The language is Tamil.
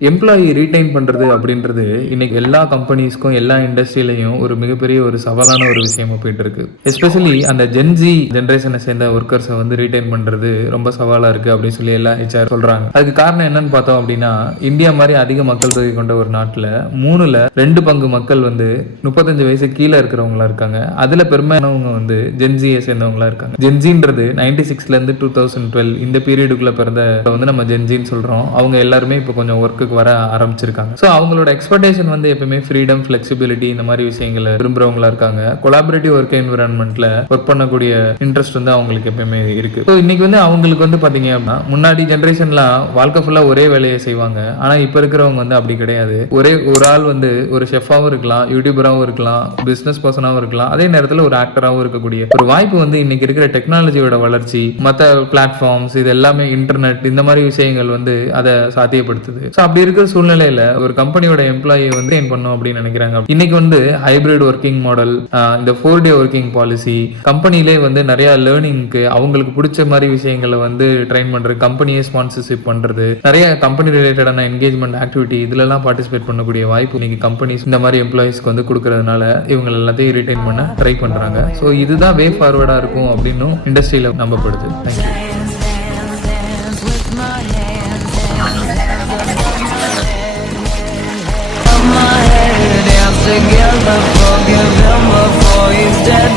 எம்ப்ளாயி ரீடைன் பண்றது அப்படின்றது இன்னைக்கு எல்லா கம்பெனிஸ்க்கும் எல்லா இண்டஸ்ட்ரியிலையும் ஒரு மிகப்பெரிய ஒரு சவாலான ஒரு விஷயமா போயிட்டு இருக்கு. எஸ்பெஷலி அந்த ஜென்ஜி ஜென்ரேஷனை சேர்ந்த ஒர்க்கர்ஸை வந்து ரீடைன் பண்றது ரொம்ப சவாலா இருக்கு அப்படின்னு சொல்லி எல்லா ஹெச்ஆர் சொல்றாங்க. அதுக்கு காரணம் என்னன்னு பார்த்தோம் அப்படின்னா, இந்தியா மாதிரி அதிக மக்கள் தொகை கொண்ட ஒரு நாட்டில் 2/3 மக்கள் வந்து 35 வயசு கீழே இருக்கிறவங்களா இருக்காங்க. அதுல பெரும்பாலானவங்க வந்து ஜென்ஜியை சேர்ந்தவங்களா இருக்காங்க. ஜென்ஜின்றது 96ல இருந்து 2012 இந்த பீரியடுக்குள்ள பிறந்த வந்து நம்ம ஜென்ஜின்னு சொல்றோம். அவங்க எல்லாருமே இப்போ கொஞ்சம் ஒர்க்கு வர ஆரம்பிச்சிருக்காங்க. ஸோ அவங்களோட எக்ஸ்பெக்டேஷன் வந்து எப்பவுமே ஃப்ரீடம், ஃபிளெக்சிபிலிட்டி இந்த மாதிரி விஷயங்களை விரும்புறவங்களா இருக்காங்க. கொலாபரேட்டிவ் ஒர்க் என்விரான்மெண்ட்ல ஒர்க் பண்ணக்கூடிய இன்ட்ரெஸ்ட் வந்து அவங்களுக்கு எப்பவுமே இருக்கு. ஸோ இன்னைக்கு வந்து அவங்களுக்கு வந்து பாத்தீங்க அப்படின்னா, முன்னாடி ஜென்ரேஷன்லாம் வாழ்க்கை ஃபுல்லா ஒரே வேலையை செய்வாங்க. ஆனா இப்ப இருக்கிறவங்க வந்து அப்படி கிடையாது. ஒரு ஆள் வந்து ஒரு ஷெஃபாவும் இருக்கலாம், யூடியூபராகவும் இருக்கலாம், பிசினஸ் பர்சனாகவும் இருக்கலாம், அதே நேரத்தில் ஒரு ஆக்டராகவும் இருக்கக்கூடிய ஒரு வாய்ப்பு வந்து இன்னைக்கு இருக்கிற டெக்னாலஜியோட வளர்ச்சி, மற்ற பிளாட்ஃபார்ம்ஸ், இது எல்லாமே இன்டர்நெட் இந்த மாதிரி விஷயங்கள் வந்து அதை சாத்தியப்படுத்துது. ஸோ அப்படி இருக்கிற சூழ்நிலையில ஒரு கம்பெனியோட எம்ப்ளாயி வந்து ட்ரெயின் பண்ணும் அப்படின்னு நினைக்கிறாங்க. இன்னைக்கு வந்து ஹைபிரிட் ஒர்க்கிங் மாடல், இந்த 4 டே ஒர்க்கிங் பாலிசி, கம்பெனிலே வந்து நிறைய லேர்னிங்க்கு அவங்களுக்கு பிடிச்ச மாதிரி விஷயங்களை வந்து ட்ரெயின் பண்றது, கம்பெனியை ஸ்பான்சர்ஷிப் பண்றது, நிறைய கம்பெனி ரிலேட்டடான என்கேஜ்மெண்ட் ஆக்டிவிட்டி இதுலலாம் பார்ட்டிசிபேட் பண்ணக்கூடிய வாய்ப்பு இன்னைக்கு கம்பெனிஸ் இந்த மாதிரி எம்ப்ளாயிஸ்க்கு வந்து கொடுக்கறதுனால இவங்க எல்லாத்தையும் ரிட்டைன் பண்ண ட்ரை பண்றாங்க. ஸோ இதுதான் வே ஃபார்வர்டா இருக்கும் அப்படின்னு இண்டஸ்ட்ரியில நம்பப்படுது. Thank you. Together, forgive him before he's dead.